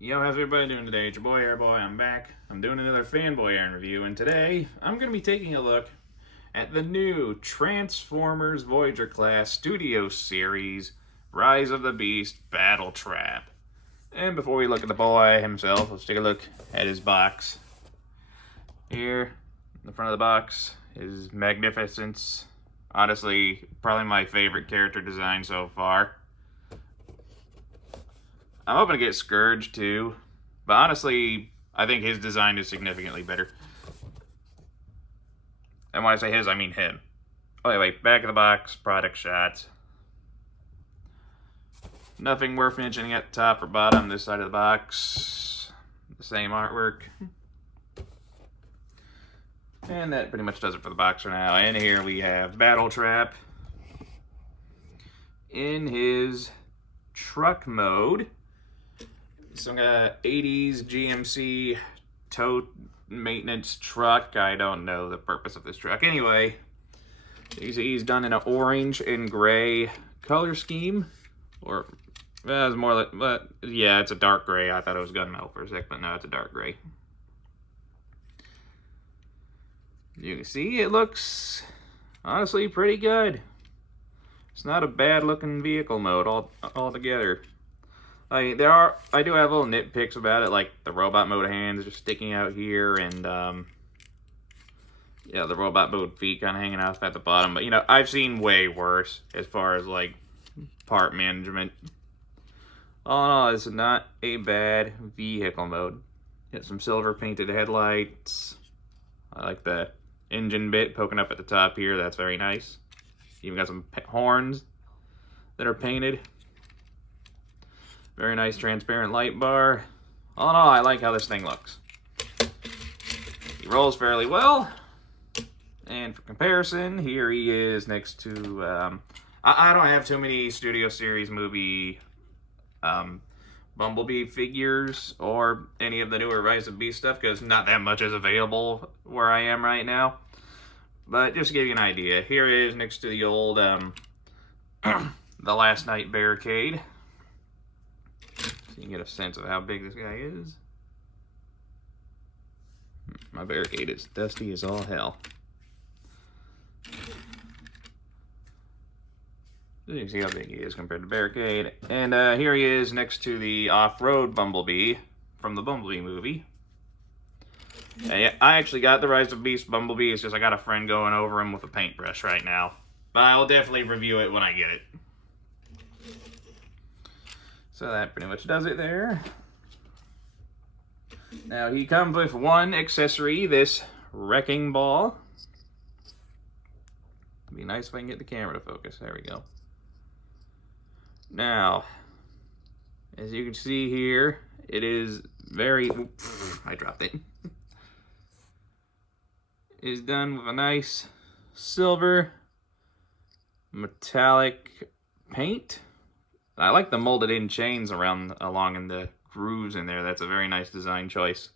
Yo, how's everybody doing today? It's your boy, Airboy. I'm back. I'm doing another FanBoyAaron review, and today I'm going to be taking a look at the new Transformers Voyager class Studio Series Rise of the Beast Battletrap. And before we look at the boy himself, let's take a look at his box. Here, in the front of the box, his magnificence. Honestly, probably my favorite character design so far. I'm hoping to get Scourge too, but honestly, I think his design is significantly better. And when I say his, I mean him. Oh, anyway, back of the box, product shots. Nothing worth mentioning at the top or bottom. This side of the box, the same artwork. And that pretty much does it for the box for now. And here we have Battletrap in his truck mode. Some 80s GMC tow maintenance truck. I don't know the purpose of this truck. Anyway, he's done in an orange and gray color scheme. Or, it's more like, but yeah, it's a dark gray. I thought it was gunmetal for a sec, but no, it's a dark gray. You can see it looks honestly pretty good. It's not a bad looking vehicle mode altogether. I do have little nitpicks about it, like the robot mode hands just sticking out here, and yeah, the robot mode feet kind of hanging off at the bottom. But you know, I've seen way worse as far as like part management. All in all, it's not a bad vehicle mode. Got some silver painted headlights. I like the engine bit poking up at the top here. That's very nice. Even got some horns that are painted. Very nice transparent light bar. All in all, I like how this thing looks. He rolls fairly well. And for comparison, here he is next to... I don't have too many Studio Series movie Bumblebee figures or any of the newer Rise of Beast stuff, because not that much is available where I am right now. But just to give you an idea, here he is next to the old The Last Night Barricade. So you can get a sense of how big this guy is. My barricade is dusty as all hell. So you can see how big he is compared to Barricade. And here he is next to the off-road Bumblebee from the Bumblebee movie. And yeah, I actually got the Rise of Beast Bumblebee. It's just I got a friend going over him with a paintbrush right now. But I'll definitely review it when I get it. So that pretty much does it there. Now he comes with one accessory, this wrecking ball. It'd be nice if I can get the camera to focus. There we go. Now, as you can see here, it is very... I dropped it. It is done with a nice silver metallic paint. I like the molded in chains along in the grooves in there. That's a very nice design choice.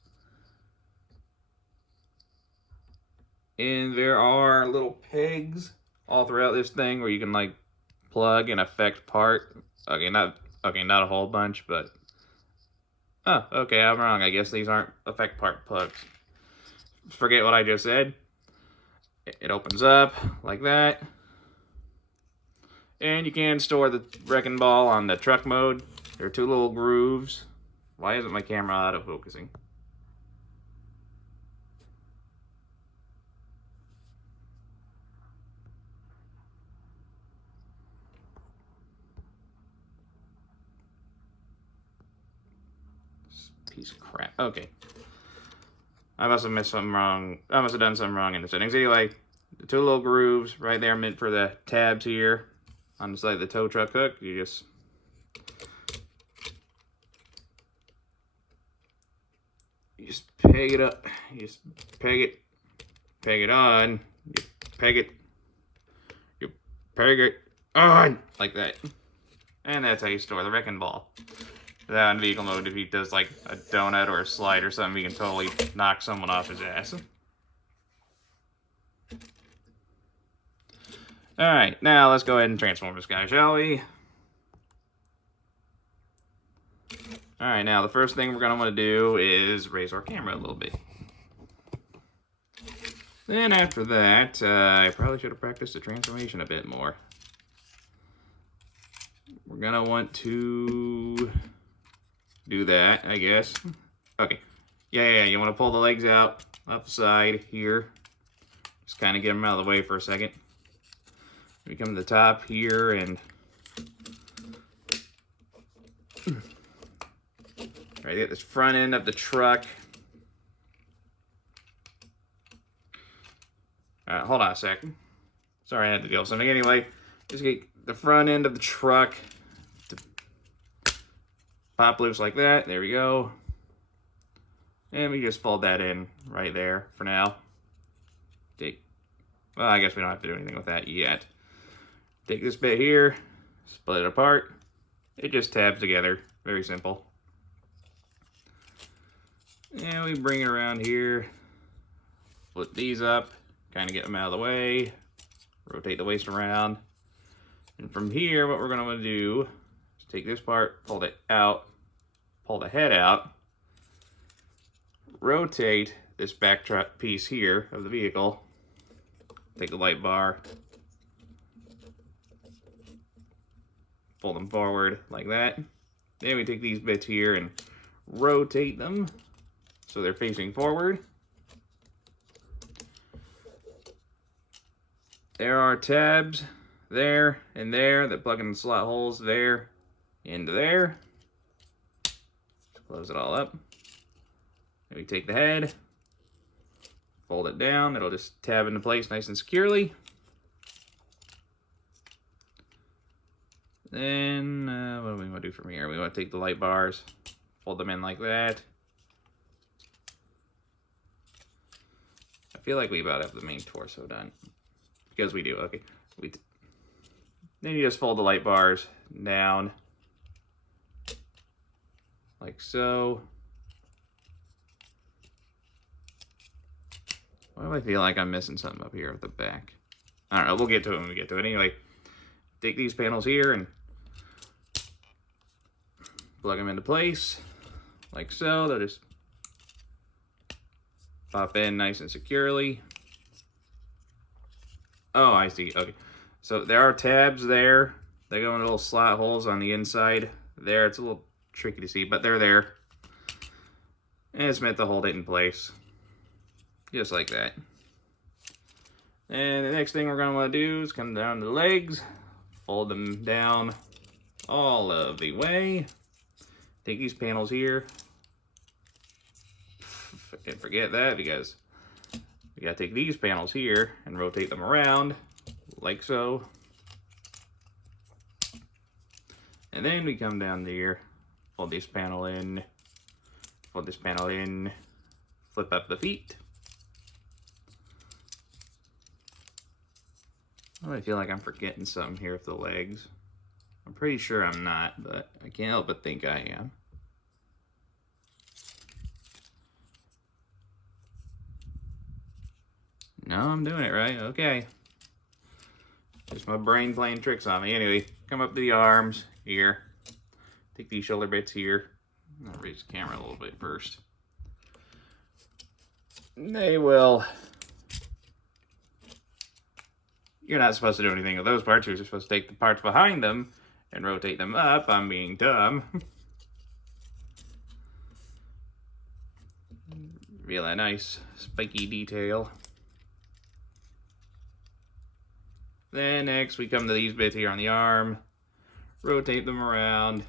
And there are little pegs all throughout this thing where you can like plug and affect part. Okay, not a whole bunch, but oh, okay, I'm wrong. I guess these aren't affect part plugs. Forget what I just said. It opens up like that. And you can store the wrecking ball on the truck mode. There are two little grooves. Why isn't my camera auto-focusing? This piece of crap. Okay. I must have missed something wrong. I must have done something wrong in the settings. Anyway, the two little grooves right there meant for the tabs here. On the side of the tow truck hook, you just peg it up. You just peg it on. You peg it on like that, and that's how you store the wrecking ball. That in vehicle mode, if he does like a donut or a slide or something, he can totally knock someone off his ass. Alright, now let's go ahead and transform this guy, shall we? Alright, now the first thing we're going to want to do is raise our camera a little bit. Then after that, I probably should have practiced the transformation a bit more. We're going to want to do that, I guess. Okay. Yeah, you want to pull the legs out, up the side here. Just kind of get them out of the way for a second. We come to the top here and right, get this front end of the truck. Hold on a second. Sorry, I had to deal with something. Anyway, just get the front end of the truck to pop loose like that. There we go. And we just fold that in right there for now. Well, I guess we don't have to do anything with that yet. Take this bit here, split it apart. It just tabs together. Very simple. And we bring it around here. Flip these up. Kind of get them out of the way. Rotate the waist around. And from here, what we're going to want to do is take this part, pull it out, pull the head out, rotate this backstrap piece here of the vehicle, take the light bar, pull them forward like that. Then we take these bits here and rotate them so they're facing forward. There are tabs there and there that plug in the slot holes there into there. Close it all up. Then we take the head, fold it down. It'll just tab into place nice and securely. Then, what do we want to do from here? We want to take the light bars, fold them in like that. I feel like we about have the main torso done. Because we do, okay. Then you just fold the light bars down, like so. Why do I feel like I'm missing something up here at the back? I don't know, we'll get to it when we get to it. Anyway, take these panels here and plug them into place, like so. They'll just pop in nice and securely. Oh, I see. Okay. So there are tabs there. They go into little slot holes on the inside there. It's a little tricky to see, but they're there. And it's meant to hold it in place. Just like that. And the next thing we're going to want to do is come down to the legs. Fold them down all of the way. Take these panels here. And forget that because we gotta take these panels here and rotate them around, like so. And then we come down here, fold this panel in, fold this panel in, flip up the feet. Oh, I feel like I'm forgetting something here with the legs. I'm pretty sure I'm not, but I can't help but think I am. No, I'm doing it right. Okay. Just my brain playing tricks on me. Anyway, come up to the arms here. Take these shoulder bits here. I'll raise the camera a little bit first. They will. You're not supposed to do anything with those parts. You're just supposed to take the parts behind them and rotate them up. I'm being dumb. Really nice spiky detail. Then next we come to these bits here on the arm, rotate them around,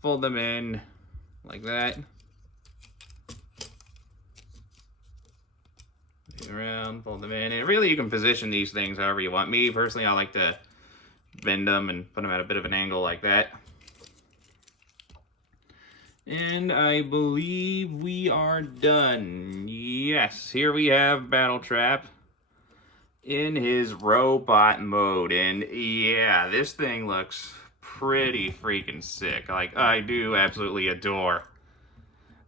fold them in like that. Around, fold them in, and really you can position these things however you want. Me personally, I like to bend them and put them at a bit of an angle like that. And I believe we are done. Yes, here we have Battletrap in his robot mode, and yeah, this thing looks pretty freaking sick. Like, I do absolutely adore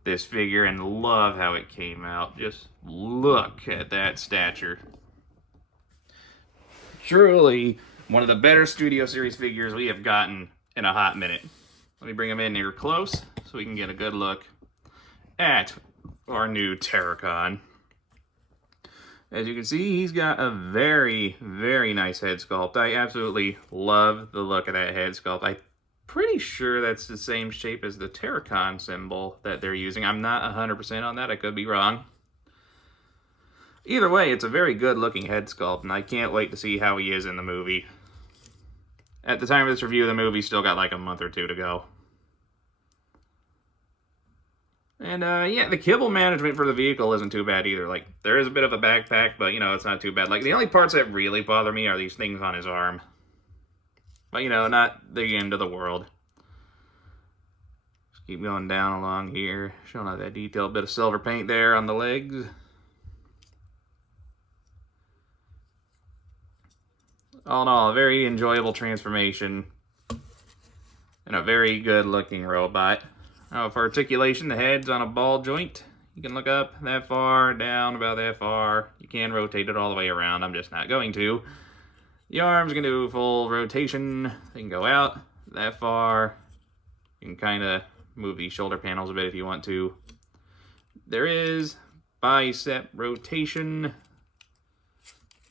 this figure and love how it came out. Just look at that stature. Truly one of the better Studio Series figures we have gotten in a hot minute. Let me bring him in here close so we can get a good look at our new Terracon. As you can see, he's got a very, very nice head sculpt. I absolutely love the look of that head sculpt. I'm pretty sure that's the same shape as the Terracon symbol that they're using. I'm not 100% on that. I could be wrong. Either way, it's a very good looking head sculpt, and I can't wait to see how he is in the movie. At the time of this review, the movie's still got like a month or two to go. And yeah, the kibble management for the vehicle isn't too bad either. Like, there is a bit of a backpack, but you know, it's not too bad. Like, the only parts that really bother me are these things on his arm. But you know, not the end of the world. Just keep going down along here, showing out that detailed bit of silver paint there on the legs. All in all, a very enjoyable transformation. And a very good looking robot. Oh, for articulation, the head's on a ball joint. You can look up that far, down about that far. You can rotate it all the way around. I'm just not going to. The arms can do full rotation. They can go out that far. You can kind of move these shoulder panels a bit if you want to. There is bicep rotation.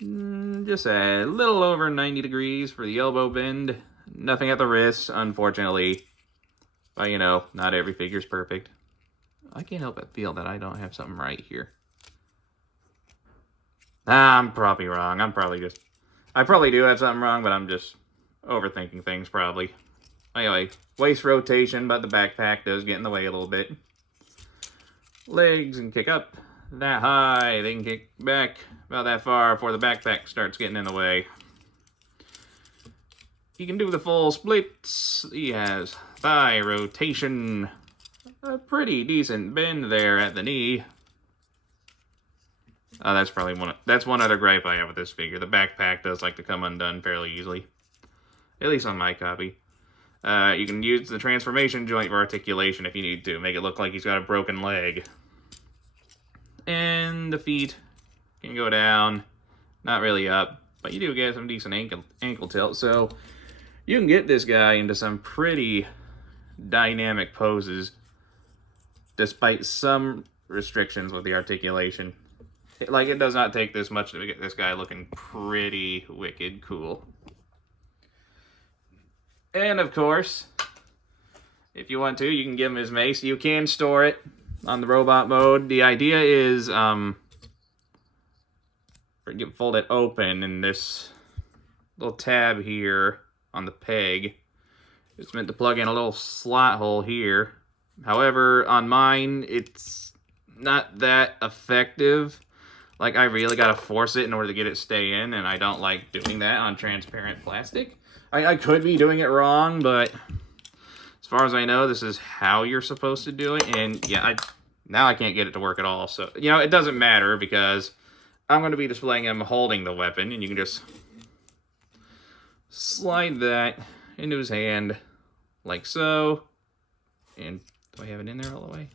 Just a little over 90 degrees for the elbow bend. Nothing at the wrist, unfortunately. But, you know, not every figure's perfect. I can't help but feel that I don't have something right here. I'm probably wrong. I probably do have something wrong, but I'm just overthinking things, probably. Anyway, waist rotation, but the backpack does get in the way a little bit. Legs can kick up that high. They can kick back about that far before the backpack starts getting in the way. He can do the full splits. He has thigh rotation. A pretty decent bend there at the knee. Oh, that's probably one other gripe I have with this figure. The backpack does like to come undone fairly easily. At least on my copy. You can use the transformation joint for articulation if you need to. Make it look like he's got a broken leg. And the feet can go down. Not really up. But you do get some decent ankle tilt. So you can get this guy into some pretty dynamic poses, despite some restrictions with the articulation. Like, it does not take this much to get this guy looking pretty wicked cool. And of course, if you want to, you can give him his mace. You can store it on the robot mode. The idea is, fold it open, and this little tab here on the peg, it's meant to plug in a little slot hole here. However, on mine, it's not that effective. Like, I really gotta force it in order to get it to stay in, and I don't like doing that on transparent plastic. I could be doing it wrong, but as far as I know, this is how you're supposed to do it. And yeah, now I can't get it to work at all. So, you know, it doesn't matter because I'm going to be displaying him holding the weapon, and you can just slide that into his hand like so. And do I have it in there all the way?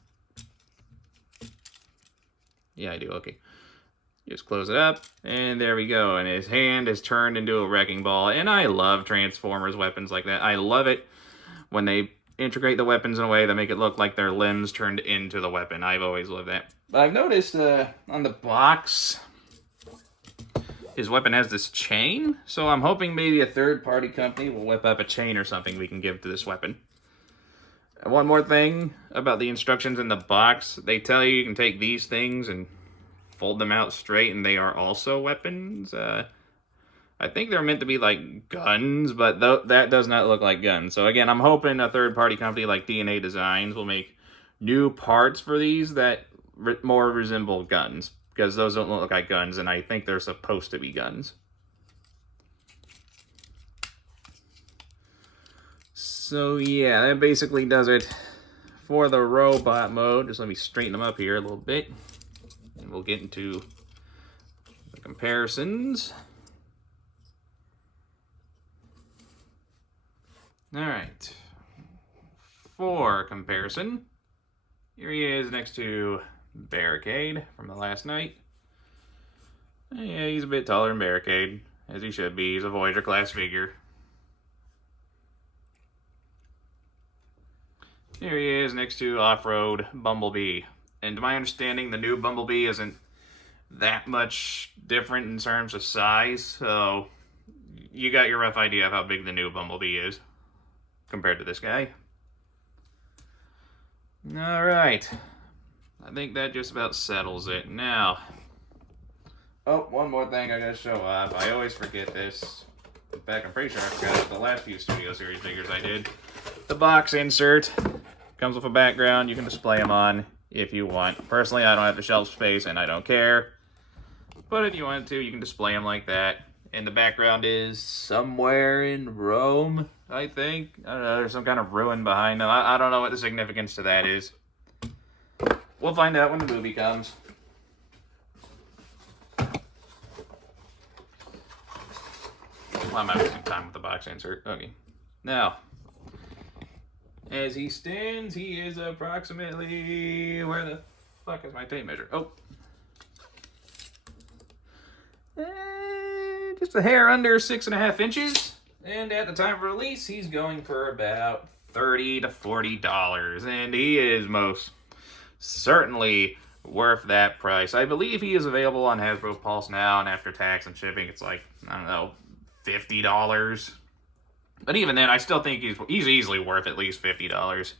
Yeah, I do. Okay. Just close it up, and there we go. And his hand is turned into a wrecking ball. And I love Transformers weapons like that. I love it when they integrate the weapons in a way that make it look like their limbs turned into the weapon. I've always loved that. But I've noticed on the box, his weapon has this chain. So I'm hoping maybe a third-party company will whip up a chain or something we can give to this weapon. And one more thing about the instructions in the box. They tell you can take these things and fold them out straight, and they are also weapons. I think they're meant to be like guns, but that does not look like guns. So again, I'm hoping a third-party company like DNA Designs will make new parts for these that more resemble guns, because those don't look like guns, and I think they're supposed to be guns. So yeah, that basically does it for the robot mode. Just let me straighten them up here a little bit, and we'll get into the comparisons. All right, for comparison, here he is next to Barricade from the last night. Yeah, he's a bit taller than Barricade, as he should be. He's a Voyager class figure. Here he is next to Off-Road Bumblebee. And to my understanding, the new Bumblebee isn't that much different in terms of size, so you got your rough idea of how big the new Bumblebee is compared to this guy. Alright, I think that just about settles it. Now, oh, one more thing I gotta show off. I always forget this. In fact, I'm pretty sure I forgot the last few Studio Series figures I did. The box insert comes with a background. You can display them on if you want. Personally, I don't have the shelf space and I don't care. But if you want to, you can display them like that. And the background is somewhere in Rome, I think. I don't know, there's some kind of ruin behind them. I don't know what the significance to that is. We'll find out when the movie comes. Well, I'm having some time with the box insert. Okay. Now, as he stands, he is approximately... Where the fuck is my tape measure? Oh. Just a hair under 6.5 inches. And at the time of release, he's going for about $30 to $40. And he is most certainly worth that price. I believe he is available on Hasbro Pulse now, and after tax and shipping, it's like, I don't know, $50. But even then, I still think he's easily worth at least $50.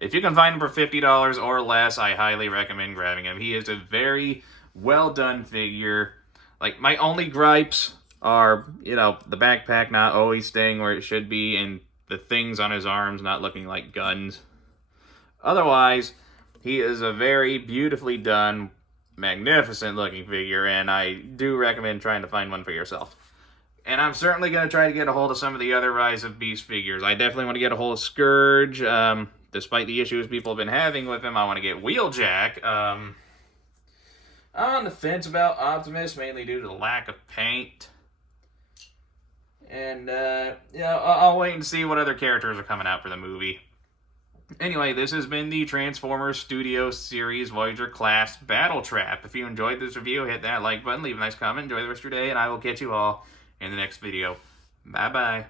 If you can find him for $50 or less, I highly recommend grabbing him. He is a very well done figure. Like, my only gripes are, you know, the backpack not always staying where it should be, and the things on his arms not looking like guns. Otherwise, he is a very beautifully done, magnificent looking figure, and I do recommend trying to find one for yourself. And I'm certainly going to try to get a hold of some of the other Rise of Beast figures. I definitely want to get a hold of Scourge. Despite the issues people have been having with him, I want to get Wheeljack. I'm on the fence about Optimus, mainly due to the lack of paint. And, yeah, I'll wait and see what other characters are coming out for the movie. Anyway, this has been the Transformers Studio Series Voyager Class Battletrap. If you enjoyed this review, hit that like button, leave a nice comment, enjoy the rest of your day, and I will catch you all in the next video. Bye-bye.